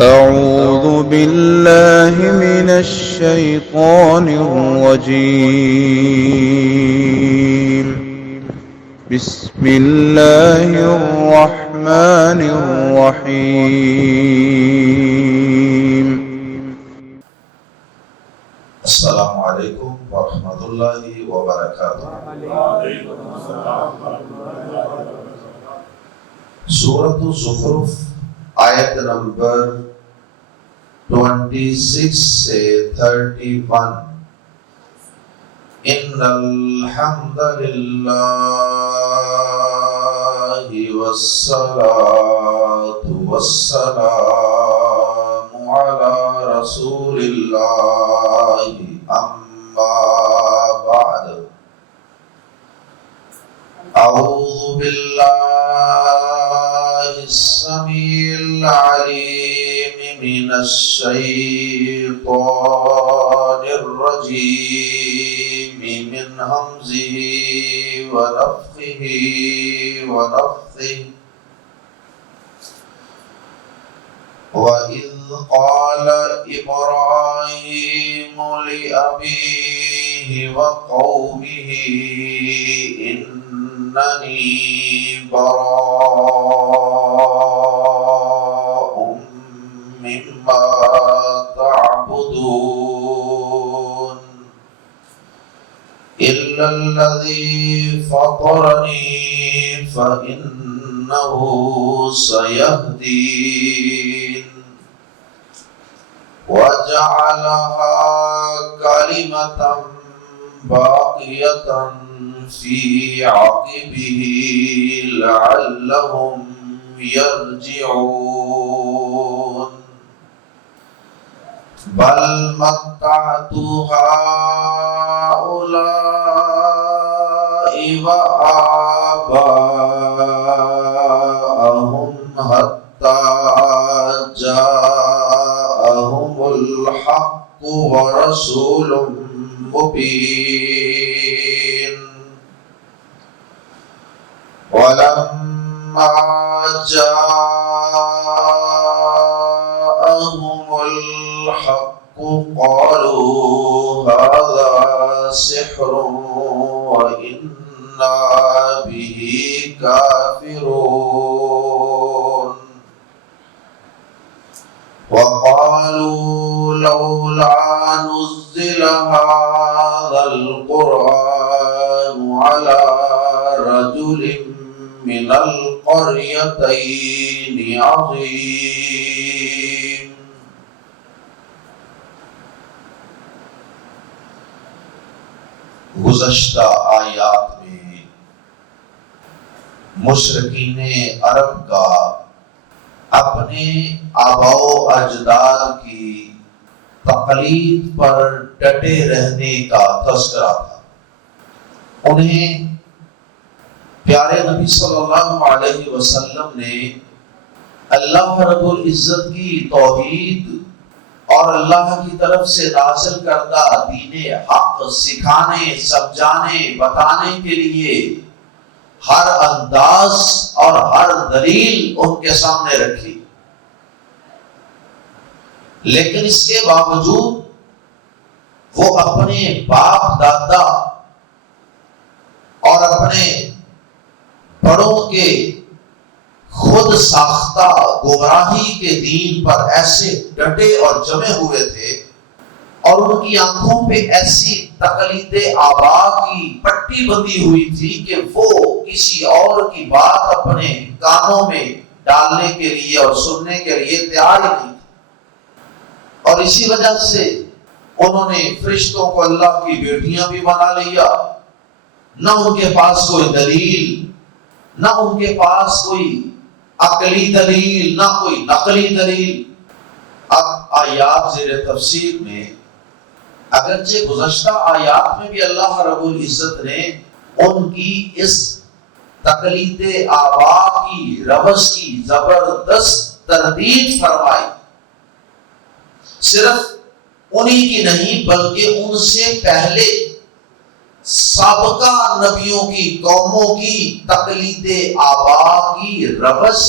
أعوذ بالله من الشيطان الرجيم. بسم الله الرحمن الرحيم. السلام علیکم ورحمۃ اللہ وبرکاتہ۔ سورۃ الزخرف آیت نمبر 26 سے 31۔ ان الحمد للہ والصلاة والسلام علی رسول اللہ اما بعد۔ اعوذ باللہ السمیع العلیم من الشیطان الرجیم من ہمزہ ونفخہ ونفثہ۔ وَإِذْ قَالَ إِبْرَاهِيمُ لِأَبِيهِ وَقَوْمِهِ إِنَّنِي بَرَاءٌ مِّمَّا تَعْبُدُونَ إِلَّا الَّذِي فَطَرَنِي فَإِنَّهُ سَيَهْدِينِ۔ وَجَعَلَهَا كَلِمَةً بَاقِيَةً فِي عَقِبِهِ لَعَلَّهُمْ يَرْجِعُونَ۔ بَلْ مَتَّعْتُ هَٰؤُلَاءِ وَآبَاءَهُمْ حَتَّىٰ جَاءَهُمُ الْحَقُّ وَرَسُولٌ مُّبِينٌ۔ وَلَمَّا جَاءَهُمُ الْحَقُّ قَالُوا هَٰذَا سِحْرٌ وَإِنَّا بِهِ كَافِرُونَ۔ وَقَالُوا لَوْلَا نُزِّلَ هَٰذَا الْقُرْآنُ عَلَىٰ رَجُلٍ مِّنَ الْقَرْيَتَيْنِ عَظِيمٍ۔ گزشتہ آیات میں مشرکین عرب کا اپنے آباء و اجداد کی تقلید پر ڈٹے رہنے کا تذکرہ تھا۔ انہیں پیارے نبی صلی اللہ علیہ وسلم نے اللہ رب العزت کی توحید اور اللہ کی طرف سے نازل کردہ دین حق سکھانے، سمجھانے، بتانے کے لیے ہر انداز اور ہر دلیل ان کے سامنے رکھی، لیکن اس کے باوجود وہ اپنے باپ دادا اور اپنے بڑوں کے خود ساختہ گمراہی کے دین پر ایسے ڈٹے اور جمے ہوئے تھے، اور ان کی آنکھوں پہ ایسی تقلید آباء کی پٹی بندھی ہوئی تھی کہ وہ کسی اور کی بات اپنے کانوں میں ڈالنے کے لیے اور سننے کے لیے تیار ہی نہیں تھی۔ اور اسی وجہ سے انہوں نے فرشتوں کو اللہ کی بیٹیاں بھی بنا لیا، نہ ان کے پاس کوئی دلیل، نہ ان کے پاس کوئی عقلی دلیل، نہ کوئی نقلی دلیل۔ اب آیات زیر تفسیر میں اگرچہ گزشتہ آیات میں بھی اللہ رب العزت نے ان کی اس تقلید آباء کی روش کی زبردست تردید فرمائی، صرف انہی کی نہیں بلکہ ان سے پہلے سابقہ نبیوں کی قوموں کی تقلید آباء کی روش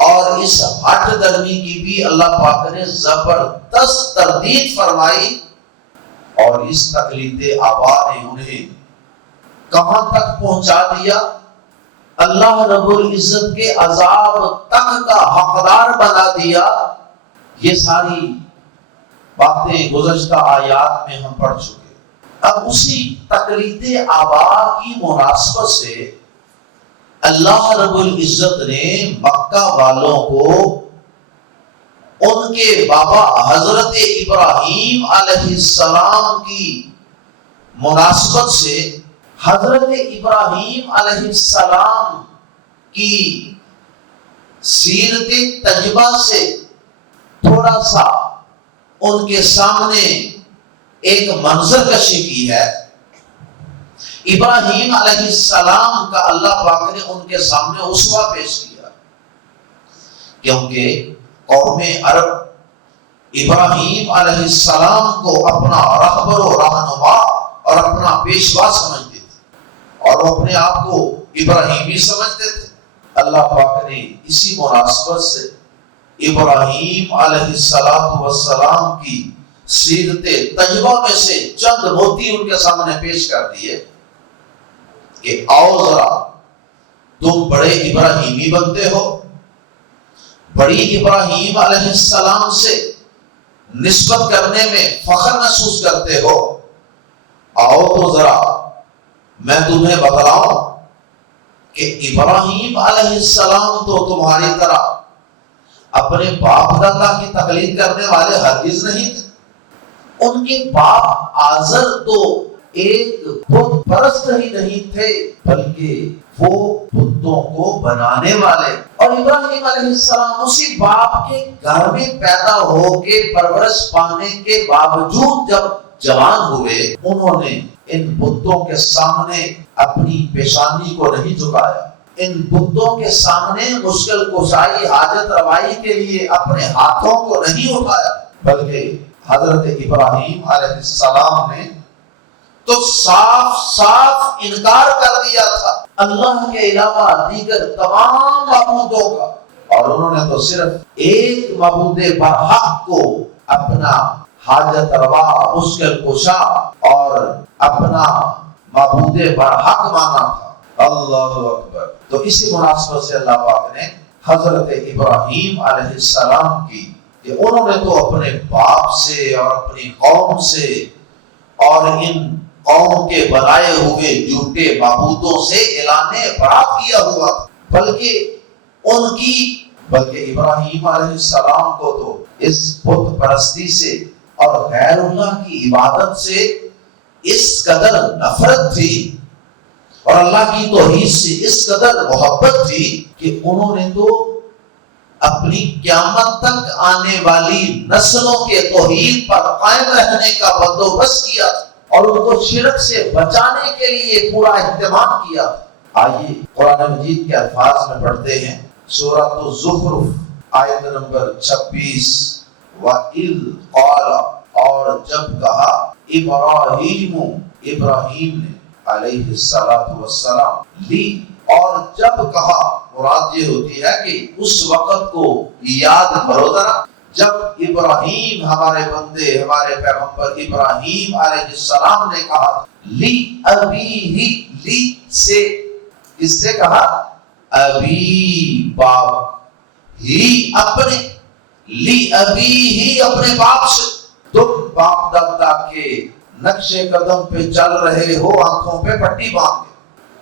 اور اس ہٹ درمی کی بھی اللہ پاک نے زبردست تردید فرمائی، اور اس تقلید آبا نے انہیں کہاں تک پہنچا دیا؟ اللہ رب العزت کے عذاب تک کا حقدار بنا دیا۔ یہ ساری باتیں گزشتہ آیات میں ہم پڑھ چکے۔ اب اسی تقلید آبا کی مناسبت سے اللہ رب العزت نے مکہ والوں کو ان کے بابا حضرت ابراہیم علیہ السلام کی مناسبت سے حضرت ابراہیم علیہ السلام کی سیرت طیبہ سے تھوڑا سا ان کے سامنے ایک منظر کشی کی ہے۔ ابراہیم علیہ السلام کا اللہ پاک نے ان کے سامنے اسوہ پیش کیا، کیونکہ قوم عرب ابراہیم علیہ السلام کو اپنا رہبر و رہنما اور اپنا پیشوا سمجھتے تھے، اور وہ اپنے آپ کو ابراہیمی سمجھتے تھے۔ اللہ پاک نے اسی مناسبت سے ابراہیم علیہ السلام کی سیرت طیبہ میں سے چند موتی ان کے سامنے پیش کر دیے کہ آؤ ذرا تم بڑے ابراہیمی بنتے ہو، بڑی ابراہیم علیہ السلام سے نسبت کرنے میں فخر محسوس کرتے ہو، آؤ تو ذرا میں تمہیں بتلاؤں کہ ابراہیم علیہ السلام تو تمہاری طرح اپنے باپ دادا کی تقلید کرنے والے ہرگز نہیں تھے۔ ان کے باپ آزر تو ایک بت پرست ہی نہیں تھے، بلکہ وہ بتوں کو بنانے والے، اور ابراہیم علیہ السلام اسی باپ کے گھر میں پیدا ہو کے پرورش پانے کے باوجود جب جوان ہوئے، انہوں نے ان بتوں کے سامنے اپنی پیشانی کو نہیں جھکایا، ان بتوں کے سامنے مشکل کشائی حاجت روائی کے لیے اپنے ہاتھوں کو نہیں اٹھایا، بلکہ حضرت ابراہیم علیہ السلام نے تو صاف صاف انکار کر دیا تھا اللہ کے علاوہ دیگر تمام معبودوں کا، اور انہوں نے تو صرف ایک معبود برحق کو اپنا حاجت روا، مشکل کشا اور اپنا معبود برحق مانا تھا۔ اللہ اکبر۔ تو اسی مناسبت سے اللہ پاک نے حضرت ابراہیم علیہ السلام کی کہ انہوں نے تو اپنے باپ سے اور اپنی قوم سے اور ان قوم کے بنائے ہوئے جھوٹے معبودوں سے اعلان برات کیا ہوا، بلکہ ابراہیم علیہ السلام کو تو اس بت پرستی سے اور غیر اللہ کی عبادت سے اس قدر نفرت تھی اور اللہ کی توحید سے اس قدر محبت تھی کہ انہوں نے تو اپنی قیامت تک آنے والی نسلوں کے توحید پر قائم رہنے کا بندوبست کیا اور ان کو شرک سے بچانے کے لیے پورا اہتمام کیا۔ آئیے قرآن مجید کے الفاظ میں پڑھتے ہیں، سورۃ الزخرف آیت نمبر 26، وَإِذْ قَالَ، اور جب کہا ابراہیم نے علیہ السلام لی، اور جب کہا مراد یہ ہوتی ہے کہ اس وقت کو یاد کرو ذرا جب ابراہیم ہمارے بندے ہمارے پیغمبر ابراہیم علیہ السلام نے کہا لی ابی لی سے، اس سے کہا ابی باپ ہی اپنے، لی ابی ہی اپنے باپ سے، تم باپ دادا کے نقش قدم پہ چل رہے ہو، آنکھوں پہ پٹی باندھ کے،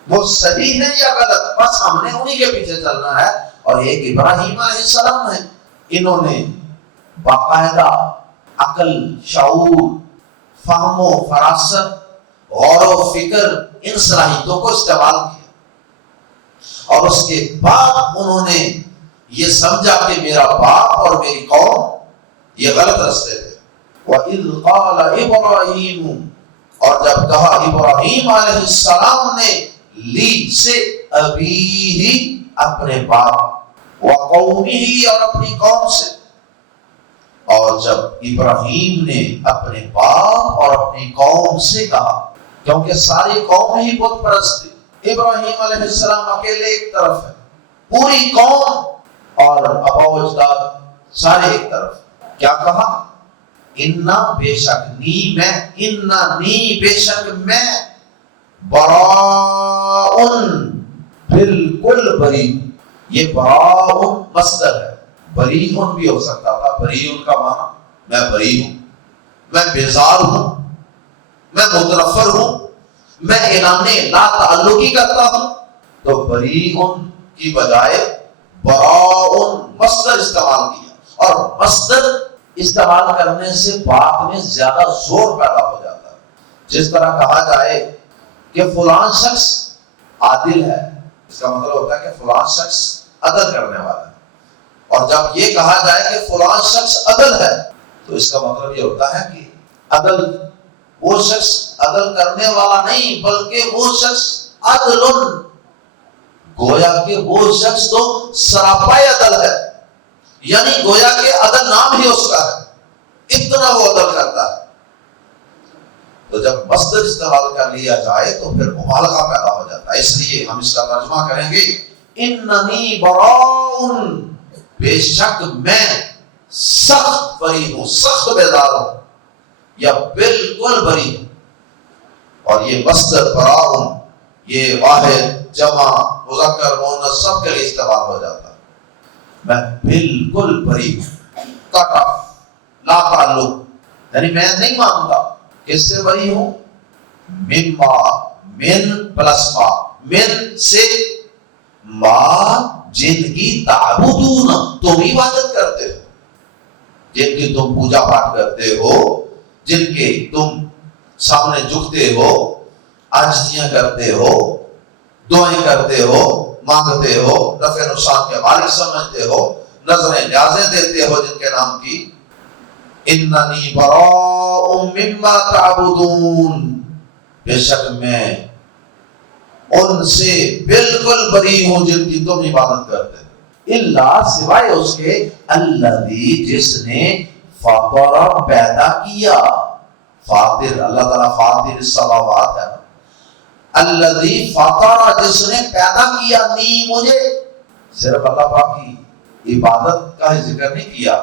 وہ صحیح ہے یا غلط، بس ہم نے انہی کے پیچھے چلنا ہے۔ اور ایک ابراہیم علیہ السلام ہے، انہوں نے باقاعدہ عقل، شعور، فہم و فراست، غور و فکر، ان صلاحیتوں کو استعمال کیا، اور اس کے بعد انہوں نے یہ سمجھا کہ میرا باپ اور میری قوم یہ غلط راستے تھے۔ وَإِذْ قَالَ إِبْرَاهِيمُ، اور جب کہا ابراہیم علیہ السلام نے لی سے ابیہ اپنے باپ، وقومہ اور اپنی قوم سے، اور جب ابراہیم نے اپنے باپ اور اپنی قوم سے کہا، کیونکہ ساری قوم ہی بت پرست تھی، ابراہیم علیہ السلام اکیلے ایک طرف ہے، پوری قوم اور ابا و اجداد سارے ایک طرف. کیا کہا؟ انا بے شک نی میں، انا نی بے شک میں، براءن بالکل بری. یہ براءن مصدر ہے، بریء بھی ہو سکتا تھا. بریء کا معنی میں بری ہوں، میں بیزار ہوں، میں متنفر ہوں، میں اعلان لا تعلقی کرتا ہوں. تو بریء کی بجائے براء مصدر استعمال کیا، اور مصدر استعمال کرنے سے بات میں زیادہ زور پیدا ہو جاتا ہے. جس طرح کہا جائے کہ فلان شخص عادل ہے، اس کا مطلب ہوتا ہے کہ فلان شخص عدل کرنے والا ہے. اور جب یہ کہا جائے کہ فلان شخص عدل ہے تو اس کا مطلب یہ ہوتا ہے کہ عدل وہ شخص عدل کرنے والا نہیں، بلکہ وہ شخص عدل، گویا کہ وہ شخص تو سراپا عدل ہے. یعنی گویا کہ عدل نام ہی اس کا ہے، اتنا وہ عدل کرتا ہے. تو جب مصدر استعمال کر لیا جائے تو پھر مبالغہ پیدا ہو جاتا ہے. اس لیے ہم اس کا ترجمہ کریں گے اننی براء، بے شک میں سخت بری ہوں، سخت بیزار ہوں، یا بالکل بری ہوں. اور یہ مصدر براء یہ واحد، جمع، مذکر، مؤنث سب کے لیے استعمال ہو جاتا ہے. میں بالکل بری ہوں، کٹ آف، لا تعلق، یعنی میں نہیں مانتا. کس سے بری ہوں؟ مما، من پلس ما، من سے ما جن کی تعبدون تم عبادت کرتے ہو، جن کی تم پوجا پاٹ کرتے ہو، جن کے تم سامنے جھکتے ہو، عاجزیاں کرتے ہو، دعائیں کرتے ہو، مانگتے ہو، نفع نقصان کے مالک سمجھتے ہو، نظریں نیازیں دیتے ہو جن کے نام کی. اننی براء مما تعبدون، بے شک میں ان سے بالکل بری ہوں جن کی تم عبادت کرتے ہو. الا سوائے اس کے، الذی جس نے فطر پیدا کیا. فاطر، اللہ تعالیٰ فاطر السماوات ہے. الذی فطر جس نے پیدا کیا، نی مجھے. صرف اللہ پاک کی عبادت کا ذکر نہیں کیا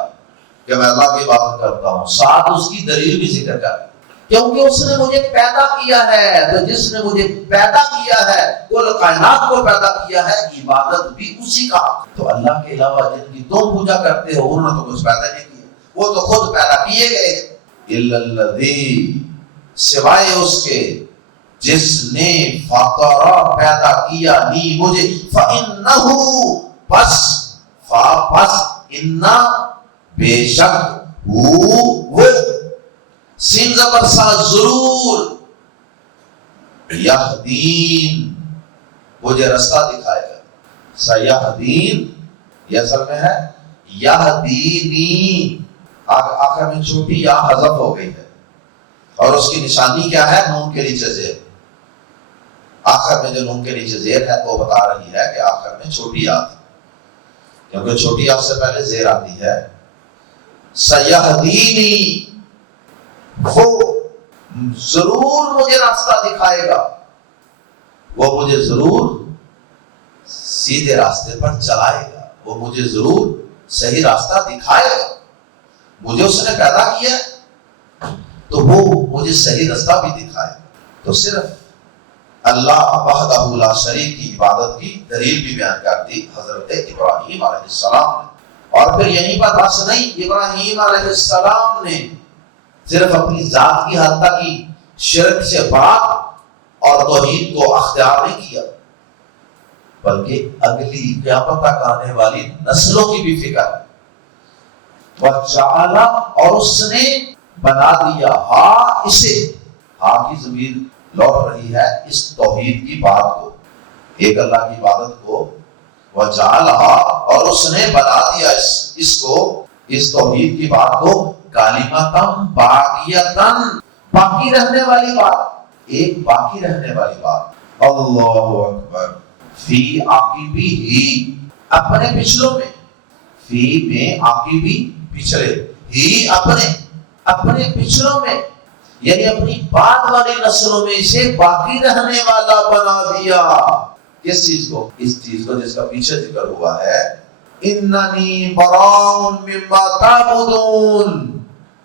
کہ میں اللہ کی عبادت کرتا ہوں، ساتھ اس کی دلیل بھی ذکر کر، کیونکہ اس نے مجھے پیدا کیا ہے. تو جس نے مجھے پیدا کیا ہے، کل کائنات کو پیدا کیا ہے، عبادت بھی اسی کا. تو اللہ کے علاوہ جن کی تم پوجا کرتے ہو انہوں نے تو کچھ پیدا نہیں کیا، وہ تو خود پیدا کیے گئے. الا الذی، سوائے اس کے جس نے فطر پیدا کیا، نی مجھے، فإنہ پس انا بے شک وہ سین زبر سا ضرور، یہدین مجھے رستہ دکھائے گا. سیہدین یہ اصل میں ہے یہدینی، آخر میں چھوٹی یا حذف ہو گئی ہے، اور اس کی نشانی کیا ہے؟ نون کے نیچے زیر. آخر میں جو نون کے نیچے زیر ہے وہ بتا رہی ہے کہ آخر میں چھوٹی یا تھی، کیونکہ چھوٹی یا سے پہلے زیر آتی ہے. سیہدینی، وہ ضرور مجھے راستہ دکھائے گا، وہ مجھے ضرور سیدھے راستے پر چلائے گا، وہ مجھے ضرور صحیح راستہ دکھائے گا. مجھے اس نے پیدا کیا تو وہ مجھے صحیح راستہ بھی دکھائے گا. تو صرف اللہ وحدہ لا شریک کی عبادت کی دلیل بھی بیان کر دی حضرت ابراہیم علیہ السلام نے. اور پھر یہیں پر بس نہیں، ابراہیم علیہ السلام نے صرف اپنی ذات کی حد تک کی شرک سے پاک اور توحید کو اختیار نہیں کیا، بلکہ اگلی قیامت تک آنے والی نسلوں کی بھی فکر ہے. وَجَعَلَ، اور اس نے بنا دیا، اسے کی ضمیر لوٹ رہی ہے اس توحید کی بات کو، ایک اللہ کی عبادت کو. وَجَعَلَهَا، اور اس نے بنا دیا اس کو، اس توحید کی بات کو، کلمۃ باقیۃ، باقی رہنے والی بات، ایک باقی رہنے والی بات. اللہ اکبر. فی عاقبہ، اپنے پچھلوں میں، فی میں عاقبہ پچھلے، ہی اپنے پچھلوں میں، یعنی اپنی بعد والی نسلوں میں اسے باقی رہنے والا بنا دیا. کس چیز کو؟ اس چیز کو جس کا پیچھے ذکر ہوا ہے اننی براء مما تعبدون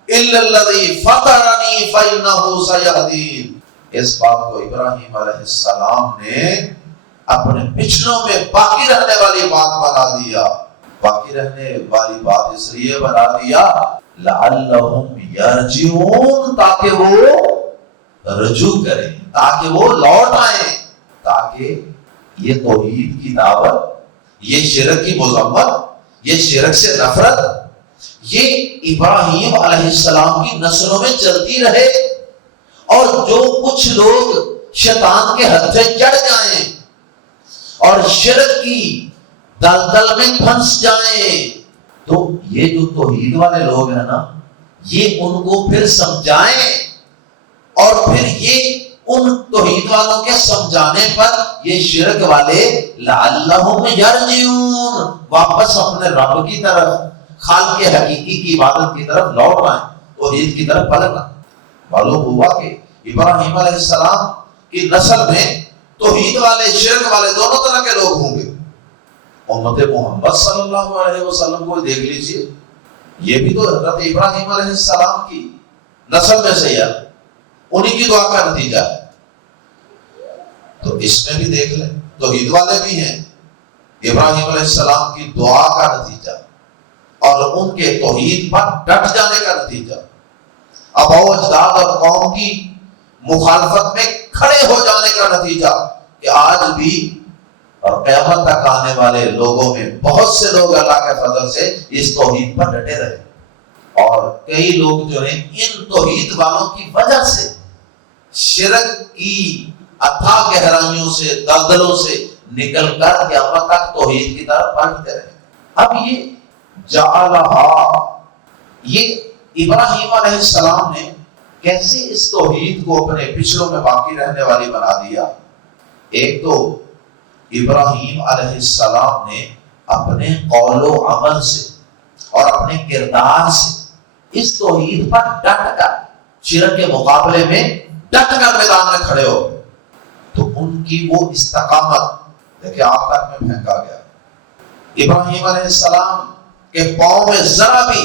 الا الذی فطرنی فانہ سیہدین۔ اس بات کو ابراہیم علیہ السلام نے اپنے پچھلوں میں باقی رہنے والی بات بنا دیا۔ باقی رہنے والی بات اس لیے بنا دیا لعلہم یرجعون، تاکہ وہ رجوع کریں، تاکہ وہ لوٹ آئیں، تاکہ یہ توحید کی دعوت، یہ شرک کی مذمت، یہ شرک سے نفرت، یہ ابراہیم علیہ السلام کی نسلوں میں چلتی رہے، اور جو کچھ لوگ شیطان کے ہتھ سے چڑھ جائیں اور شرک کی دلدل میں پھنس جائیں، تو یہ جو توحید والے لوگ ہیں نا، یہ ان کو پھر سمجھائیں، اور پھر یہ ان توحید والوں کے سمجھانے پر یہ شرک والے لعلہم یرجعون، واپس اپنے رب کی طرف، خالق حقیقی کی عبادت کی طرف لوٹ آئیں، توحید کی طرف پلٹ آئیں۔ معلوم ہوا کہ ابراہیم علیہ السلام کی نسل میں توحید والے، شرک والے دونوں طرح کے لوگ ہوں گے۔ امت محمد صلی اللہ علیہ وسلم کو دیکھ لیجئے، یہ بھی تو حضرت ابراہیم علیہ السلام کی نسل میں سے ہے، انہی کی دعا کا نتیجہ ہے۔ تو اس میں بھی دیکھ لیں، توحید والے بھی ہیں، ابراہیم علیہ السلام کی دعا کا نتیجہ اور ان کے توحید پر ڈٹ جانے کا نتیجہ، آباء و اجداد اور قوم کی مخالفت میں کھڑے ہو جانے کا نتیجہ کہ آج بھی اور قیامت تک آنے والے لوگوں میں بہت سے لوگ اللہ کے فضل سے اس توحید پر ڈٹے رہے، اور کئی لوگ جو ہیں ان توحید والوں کی وجہ سے شرک کی اتھاہ گہرائیوں سے، دلدلوں سے نکل کر قیامت تک توحید کی طرف پلٹتے رہے۔ اب یہ جعلہا، یہ ابراہیم علیہ السلام نے کیسے اس توحید کو اپنے پچھلوں میں باقی رہنے والی بنا دیا؟ ایک تو ابراہیم علیہ السلام نے اپنے قول و عمل سے اور اپنے کردار سے اس توحید پر ڈٹ کر، شرک کے مقابلے میں ڈٹ کر میدان میں کھڑے ہو گئے، تو ان کی وہ استقامت دیکھیں آگ تک میں پھینکا گیا۔ ابراہیم علیہ السلام کے پاؤں میں ذرا بھی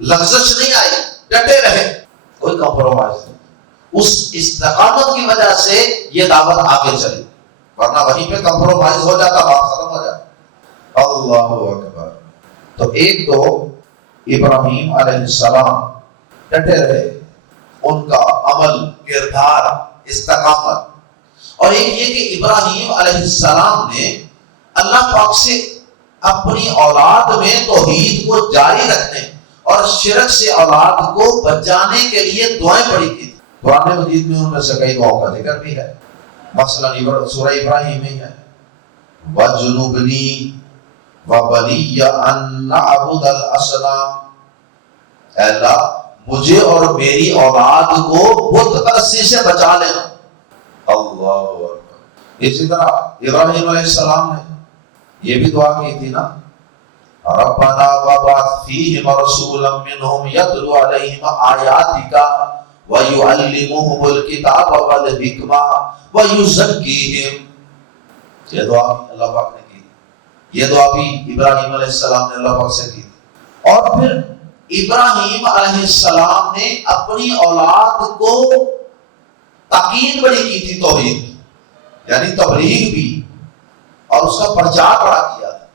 لغزش نہیں آئی، ڈٹے رہے، کوئی کمپرومائز نہیں۔ اس استقامت کی وجہ سے یہ دعوت آگے چلی، ورنہ وہیں پہ کمپرومائز ہو جاتا، بات ختم ہو جاتا۔ اللہ اکبر۔ تو ایک تو ابراہیم علیہ السلام ڈٹے رہے، ان کا عمل، کردار، استقامت، اور ایک یہ کہ ابراہیم علیہ السلام نے اللہ پاک سے اپنی اولاد میں توحید کو جاری رکھنے اور شرک سے اولاد کو بچانے کے لیے دعائیں پڑھی کی تھی۔ قرآن مجید میں ان میں سے کئی دعاؤں کا ذکر بھی ہے، مثلا سورہ ابراہیم میں ہے وَجُنُبْنِي وَبَنِيَّ أَن نَعْبُدَ الْأَصْنَامَ، اے اللہ مجھے اور میری اولاد کو بت پرستی سے بچا لینا۔ اللہ اکبر۔ اسی طرح ابراہیم علیہ السلام نے یہ بھی دعا کی تھی نا، ربنا وابعث فیہم رسولا منہم یتلو علیہم آیاتک ویعلمہم الکتاب والحکمہ ویزکیہم۔ یہ دعا بھی اللہ پاک نے کی، یہ دعا بھی ابراہیم علیہ السلام نے اللہ پاک سے کی۔ اور پھر ابراہیم علیہ السلام نے اپنی اولاد کو تاکید بڑی کی تھی توحید، یعنی تبلیغ بھی، اور اس کا پرچار بڑا کیا تھا۔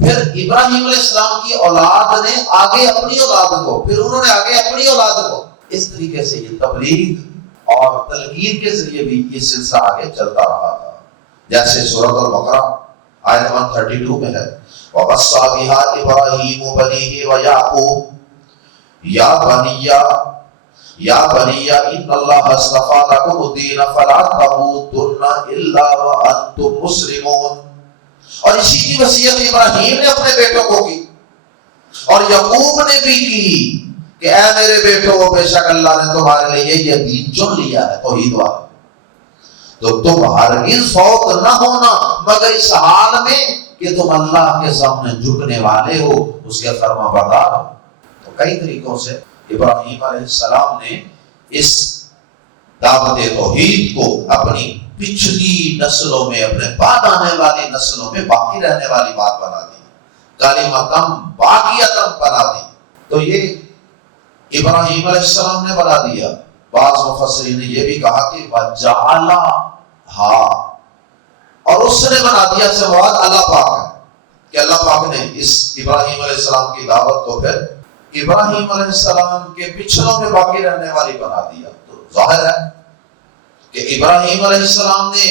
پھر ابراہیم علیہ السلام کی اولاد نے آگے اپنی اولاد کو، پھر انہوں نے آگے اپنی اولاد کو، اس طریقے سے یہ تبلیغ اور تلقین کے ذریعے بھی یہ سلسلہ آگے چلتا رہا تھا۔ جیسے سورۃ البقرہ آیت 132 میں ہے وَوَصَّى بِهَا إِبْرَاهِيمُ بَنِيهِ وَيَعْقُوبُ یا بنی ان اللہ اصطفیٰ لکم الدین فلا تموتن الا وانتم مسلمون۔ اور اسی کی وصیت ابراہیم نے اپنے بیٹوں کو کی، اور یعقوب نے بھی کی کہ اے میرے بیٹوں، بے شک اللہ نے تمہارے لیے یہ دین چن لیا ہے، توحید والا، تو تم ہرگز فوت نہ ہونا مگر اس حال میں کہ تم اللہ کے سامنے جھکنے والے ہو، اس کے فرما بردار ہو۔ تو کئی طریقوں سے ابراہیم علیہ السلام نے اس دعوت توحید کو اپنی پچھلی نسلوں میں، اپنے بعد آنے والی نسلوں میں باقی رہنے والی بات بنا دی۔ کلمۃ باقیۃ بنا دی. تو یہ ابراہیم علیہ السلام نے بنا دیا. بعض مفسرین نے یہ بھی کہا کہ وجعلھا، اور اس نے بنا دیا سے مراد اللہ پاک ہے کہ اللہ پاک نے اس ابراہیم علیہ السلام کی دعوت کو پھر ابراہیم علیہ السلام کے پچھلوں میں باقی رہنے والی بنا دیا. تو ظاہر ہے کہ ابراہیم علیہ السلام نے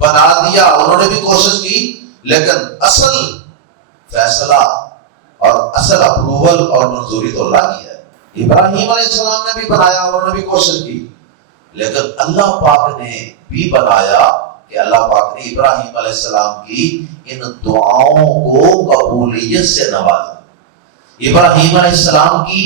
بنا دیا، انہوں نے بھی کوشش کی، لیکن اصل فیصلہ اور اصل اپروول اور منظوری تو اللہ کی ہے. ابراہیم علیہ السلام نے بھی بنایا، انہوں نے بھی کوشش کی، لیکن اللہ پاک نے بھی بنایا کہ اللہ پاک نے ابراہیم علیہ السلام کی ان دعاؤں کو قبولیت سے نوازا. ابراہیم علیہ السلام کی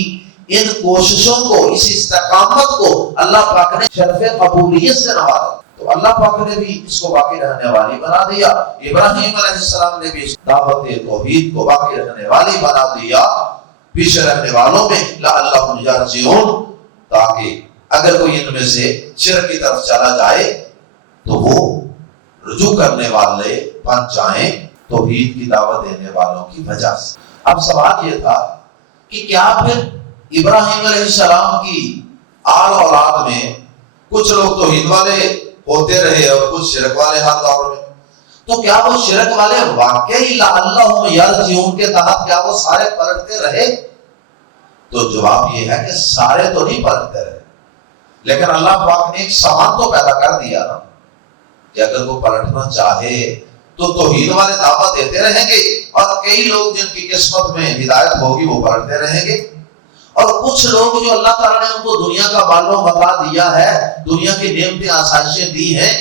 ان کوششوں کو، اس استقامت کو اللہ پاک نے شرف قبولیت سے نوازا. تو اللہ پاک نے بھی اس کو باقی رہنے والی بنا دیا. ابراہیم علیہ السلام نے بھی دعوت توحید کو باقی رہنے والی بنا دیا پیچھے رہنے والوں میں لعلہم یرجعون، تاکہ اگر کوئی ان میں سے شرک کی طرف چلا جائے تو وہ رجوع کرنے والے بن جائیں توحید کی دعوت دینے والوں کی وجہ سے. اب سوال یہ تھا کہ کیا پھر ابراہیم علیہ السلام کی آل اولاد میں کچھ لوگ توحید والے ہوتے رہے اور کچھ شرک والے ہر دور میں، تو کیا وہ شرک والے واقعی لعلہم یرجعون کے تحت کیا وہ سارے پلٹتے رہے؟ تو جواب یہ ہے کہ سارے تو نہیں پلٹتے رہے، لیکن اللہ پاک نے ایک سامان تو پیدا کر دیا نا کہ اگر وہ پلٹنا چاہے تو توحید والے دعوت دیتے رہیں گے، اور کئی لوگ جن کی قسمت میں ہدایت ہوگی وہ پلٹتے رہیں گے، اور کچھ لوگ جو اللہ تعالیٰ نے ان کو دنیا کا بال و بقا دیا ہے، دنیا کی نعمتیں آسائشیں دی ہیں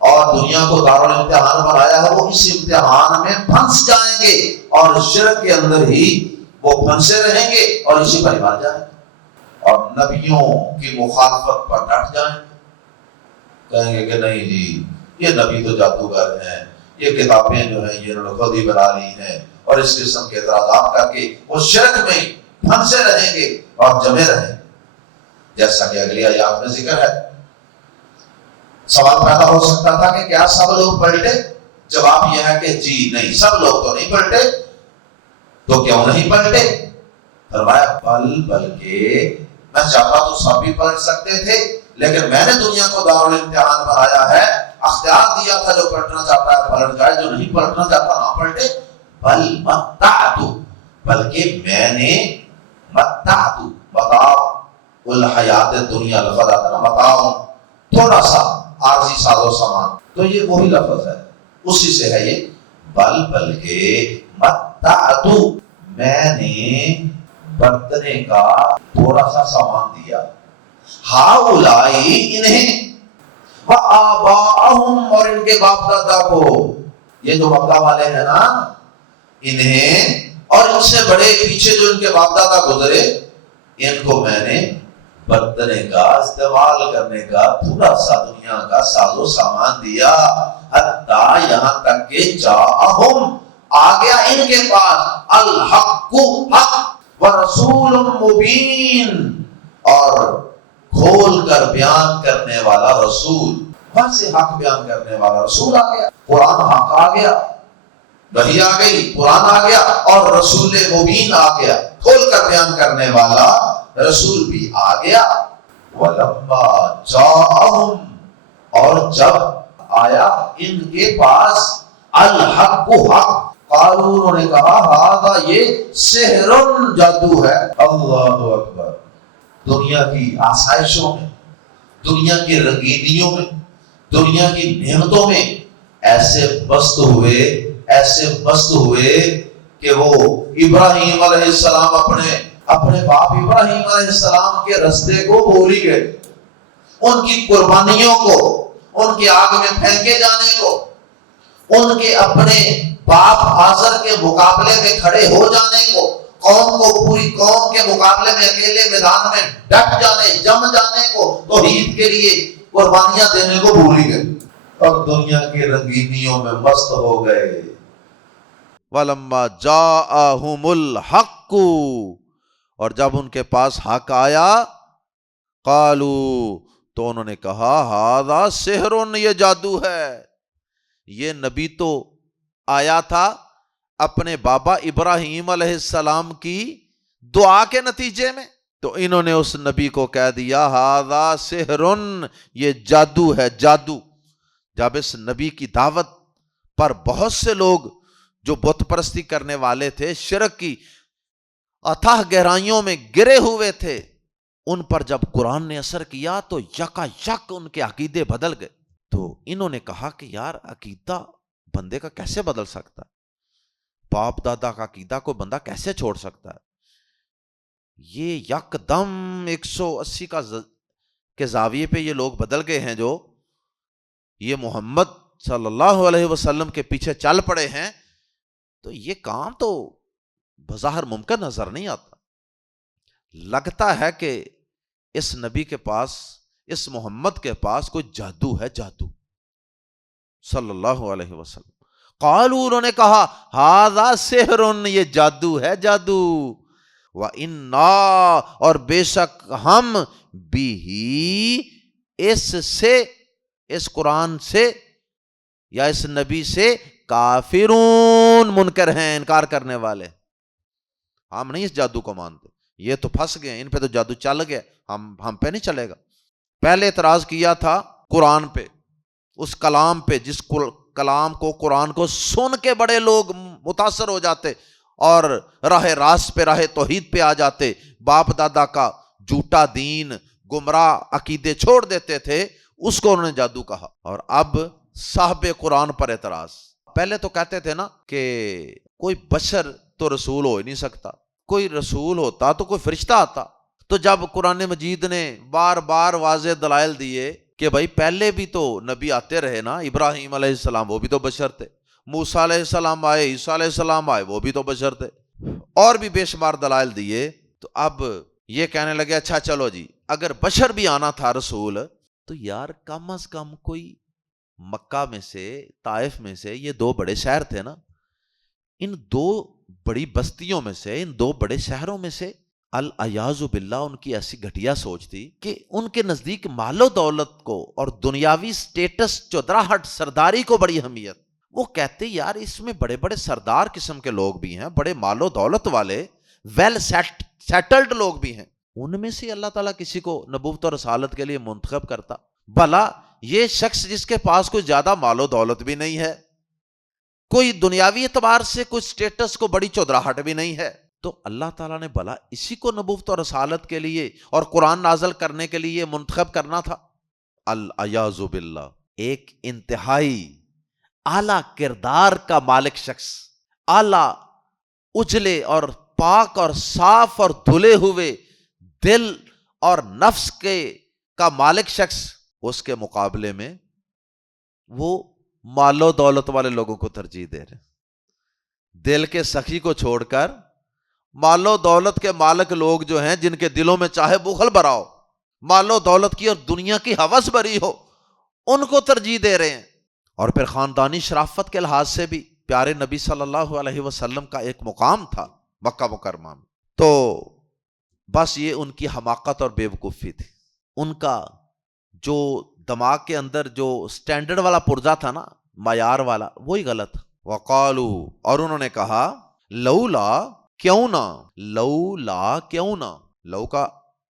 اور دنیا کو دارالامتحان بنایا ہے، وہ اس امتحان میں پھنس جائیں گے اور شرک کے اندر ہی وہ پھنسے رہیں گے اور اسی پر مر جائیں گے اور نبیوں کی مخالفت پر ڈٹ جائیں گے. کہیں گے کہ نہیں جی یہ نبی تو جادوگر ہیں، یہ کتابیں جو ہیں یہ انہوں نے خود ہی بنا لی ہیں، اور اس قسم کے اعتراضات کر کے وہ شرک میں پھنسے رہیں گے اور جمے رہیں گے. جیسا کہ اگلی آیات میں ذکر ہے. سوال پیدا ہو سکتا تھا کہ کیا سب لوگ پلٹے؟ جواب یہ ہے کہ جی نہیں، سب لوگ تو نہیں پلٹے. تو کیوں نہیں پلٹے؟ فرمایا بلکہ میں چاہتا تو سب بھی پلٹ سکتے تھے، لیکن میں نے دنیا کو دارالامتحان بنایا ہے، اختیار دیا تھا جو پلٹنا چاہتا ہے پلٹ جائے، جو نہیں پلٹنا چاہتا نہ پلٹے. بل متعت، بلکہ میں نے متعت، بتاؤ الحیات دنیا، لفظ آتا نا بتاؤ، تھوڑا سا عارضی ساز و سامان، تو یہ وہی لفظ ہے، اسی سے ہے یہ. بلکہ متعت، میں نے برتنے کا تھوڑا سا سامان دیا. ہاؤلائی، انہیں، وآباءہم، اور ان کے باپ دادا کو، یہ جو مکہ والے ہیں نا، انہیں اور ان سے بڑے پیچھے جو ان کے باپ دادا گزرے، ان کو میں نے برتنے کا، استعمال کرنے کا تھوڑا سا دنیا کا ساز و سامان دیا. حتیٰ یہاں تک کہ جاءہم، آ گیا ان کے پاس، الحق، حق، ورسول مبین، اور کھول کر بیان کرنے والا رسول، وہاں سے حق بیان کرنے والا رسول آ گیا. قرآن حق آ گیا، وحی آ گئی، قرآن آ گیا، اور رسول مبین آ گیا، کھول کر بیان کرنے والا رسول بھی آ گیا. وَلَمَّا جَاءَهُمْ، اور جب آیا ان کے پاس الحق، حق، قالوا، انہوں نے کہا ہذا، یہ سحر، جادو ہے. اللہ اکبر. دنیا کی آسائشوں میں، دنیا کی رنگینیوں میں، دنیا کی نعمتوں میں ایسے مست ہوئے کہ وہ ابراہیم علیہ السلام اپنے باپ ابراہیم علیہ السلام کے رستے کو بھول ہی گئے، ان کی قربانیوں کو، ان کے آگ میں پھینکے جانے کو، ان کے اپنے باپ آزر کے مقابلے میں کھڑے ہو جانے کو، قوم کو، پوری قوم کے مقابلے میں اکیلے میدان میں ڈٹ جانے، جم جانے کو، توحید کے لیے قربانیاں دینے کو بھول ہی گئے اور دنیا کی رنگینیوں میں مست ہو گئے. وَلَمَّا جَاءَهُمُ الْحَقُّ، اور جب ان کے پاس حق آیا، قالوا، تو انہوں نے کہا ہذا سحر، یہ جادو ہے. یہ نبی تو آیا تھا اپنے بابا ابراہیم علیہ السلام کی دعا کے نتیجے میں؟ تو انہوں نے اس نبی کو کہہ دیا ھذا سحر، یہ جادو ہے، جادو۔ جب اس نبی کی دعوت پر بہت سے لوگ جو بت پرستی کرنے والے تھے، شرک کی اتھاہ گہرائیوں میں گرے ہوئے تھے، ان پر جب قرآن نے اثر کیا تو یکا یک ان کے عقیدے بدل گئے۔ تو انہوں نے کہا کہ یار عقیدہ بندے کا کیسے بدل سکتا ہے؟ باپ دادا کا عقیدہ کو بندہ کیسے چھوڑ سکتا ہے؟ یہ یک دم 180 کے زاویے پہ یہ لوگ بدل گئے ہیں، جو یہ محمد صلی اللہ علیہ وسلم کے پیچھے چل پڑے ہیں۔ تو یہ کام تو بظاہر ممکن نظر نہیں آتا۔ لگتا ہے کہ اس نبی کے پاس، اس محمد کے پاس کوئی جادو ہے، جادو، صلی اللہ علیہ وسلم۔ قالوا، انہوں نے کہا ھذا سحر، یہ جادو ہے، جادو۔ وَإِنَّا، اور بے شک ہم، بِهِ، اس سے، اس قرآن سے یا اس نبی سے، کافرون، منکر ہیں، انکار کرنے والے۔ ہم نہیں اس جادو کو مانتے، یہ تو پھنس گئے، ان پہ تو جادو چل گیا، ہم پہ نہیں چلے گا۔ پہلے اعتراض کیا تھا قرآن پہ، اس کلام پہ، جس کلام کو، قرآن کو سن کے بڑے لوگ متاثر ہو جاتے اور راہ راست پہ، راہ توحید پہ آ جاتے، باپ دادا کا جھوٹا دین، گمراہ عقیدے چھوڑ دیتے تھے، اس کو انہوں نے جادو کہا۔ اور اب صاحب قرآن پر اعتراض۔ پہلے تو کہتے تھے نا کہ کوئی بشر تو رسول ہو ہی نہیں سکتا، کوئی رسول ہوتا تو کوئی فرشتہ آتا۔ تو جب قرآن مجید نے بار بار واضح دلائل دیے کہ بھائی پہلے بھی تو نبی آتے رہے نا، ابراہیم علیہ السلام وہ بھی تو بشر تھے، موسیٰ علیہ السلام آئے، عیسیٰ علیہ السلام آئے، وہ بھی تو بشر تھے، اور بھی بے شمار دلائل دیے، تو اب یہ کہنے لگے اچھا چلو جی، اگر بشر بھی آنا تھا رسول، تو یار کم از کم کوئی مکہ میں سے، طائف میں سے، یہ دو بڑے شہر تھے نا، ان دو بڑی بستیوں میں سے، ان دو بڑے شہروں میں سے، العیاذ باللہ ان کی ایسی گھٹیا سوچ تھی کہ ان کے نزدیک مال و دولت کو اور دنیاوی سٹیٹس، چودراہٹ، سرداری کو بڑی اہمیت۔ وہ کہتے یار اس میں بڑے بڑے سردار قسم کے لوگ بھی ہیں، بڑے مال و دولت والے، ویل سیٹلڈ لوگ بھی ہیں، ان میں سے اللہ تعالیٰ کسی کو نبوت اور رسالت کے لیے منتخب کرتا۔ بھلا یہ شخص جس کے پاس کوئی زیادہ مال و دولت بھی نہیں ہے، کوئی دنیاوی اعتبار سے کوئی سٹیٹس کو بڑی چودراہٹ بھی نہیں ہے، تو اللہ تعالیٰ نے بھلا اسی کو نبوت اور رسالت کے لیے اور قرآن نازل کرنے کے لیے منتخب کرنا تھا؟ العیاذ باللہ، ایک انتہائی اعلیٰ کردار کا مالک شخص، اعلیٰ، اجلے اور پاک اور صاف اور دھلے ہوئے دل اور نفس کا مالک شخص، اس کے مقابلے میں وہ مال و دولت والے لوگوں کو ترجیح دے رہے، دل کے سخی کو چھوڑ کر مال و دولت کے مالک لوگ جو ہیں، جن کے دلوں میں چاہے بخل بھرا ہو، مال و دولت کی اور دنیا کی ہوس بھری ہو، ان کو ترجیح دے رہے ہیں۔ اور پھر خاندانی شرافت کے لحاظ سے بھی پیارے نبی صلی اللہ علیہ وسلم کا ایک مقام تھا مکہ مکرمہ میں۔ تو بس یہ ان کی حماقت اور بے وقوفی تھی، ان کا جو دماغ کے اندر جو سٹینڈرڈ والا پرزہ تھا نا، معیار والا، وہی غلط۔ وقالو، اور انہوں نے کہا، لولا، کیوں نہ، لولا، کیوں نہ، لو کا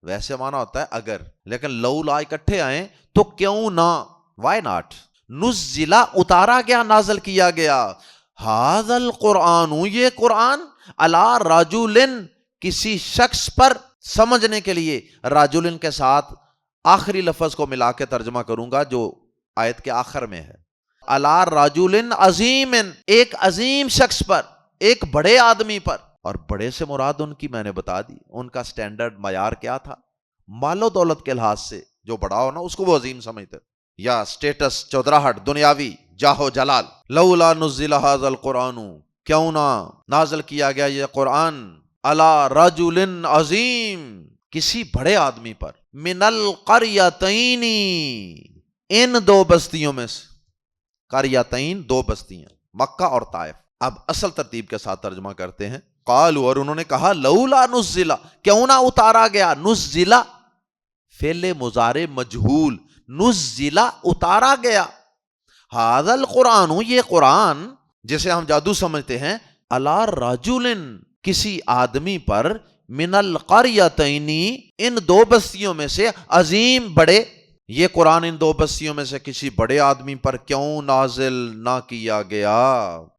ویسے معنی ہوتا ہے اگر، لیکن لولا اکٹھے آئیں تو کیوں نہ، وائی ناٹ، نزلہ، اتارا گیا، نازل کیا گیا، ھذا القرآن، یہ قرآن، علی رجل، کسی شخص پر، سمجھنے کے لیے رجل کے ساتھ آخری لفظ کو ملا کے ترجمہ کروں گا جو آیت کے آخر میں ہے، علی رجل عظیم، ایک عظیم شخص پر، ایک بڑے آدمی پر۔ اور بڑے سے مراد ان کی میں نے بتا دی، ان کا سٹینڈرڈ معیار کیا تھا، مال و دولت کے لحاظ سے جو بڑا ہو نا اس کو وہ عظیم سمجھتے، یا سٹیٹس، چودراہٹ، دنیاوی جاہ و جلال۔ لولا نزل ھذا القرآن، کیوں نہ نازل کیا گیا یہ قرآن، علی رجل عظیم، کسی بڑے آدمی پر، من القریتین، ان دو بستیوں میں سے، قریتین دو بستیاں، مکہ اور طائف۔ اب اصل ترتیب کے ساتھ ترجمہ کرتے ہیں۔ قالوا، اور انہوں نے کہا، لولا نزل، کیوں نہ اتارا گیا، نزل فعل مضارع مجہول، نزل اتارا گیا، ھذا القرآن، یہ قرآن جسے ہم جادو سمجھتے ہیں، علی رجل کسی آدمی پر من القریتین ان دو بستیوں میں سے عظیم بڑے، یہ قرآن ان دو بستیوں میں سے کسی بڑے آدمی پر کیوں نازل نہ کیا گیا؟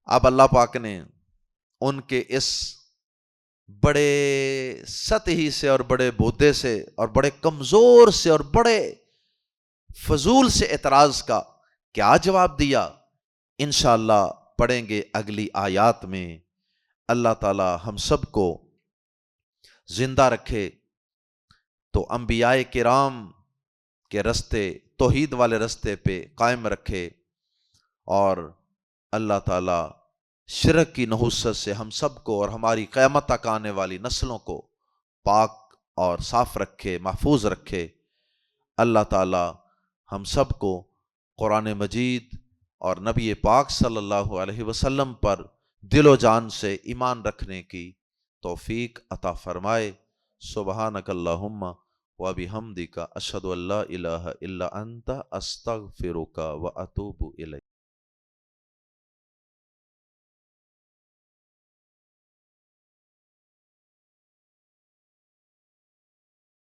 اب اللہ پاک نے ان کے اس بڑے سطحی سے اور بڑے بودے سے اور بڑے کمزور سے اور بڑے فضول سے اعتراض کا کیا جواب دیا؟ انشاءاللہ پڑھیں گے اگلی آیات میں۔ اللہ تعالی ہم سب کو زندہ رکھے تو انبیاء کرام کے رستے، توحید والے رستے پہ قائم رکھے، اور اللہ تعالی شرک کی نحوست سے ہم سب کو اور ہماری قیامت تک آنے والی نسلوں کو پاک اور صاف رکھے، محفوظ رکھے۔ اللہ تعالی ہم سب کو قرآن مجید اور نبی پاک صلی اللہ علیہ وسلم پر دل و جان سے ایمان رکھنے کی توفیق عطا فرمائے۔ سبحانک اللہم و بحمدک اشہد ان لا الہ الا انت استغفرک و اتوب الیک۔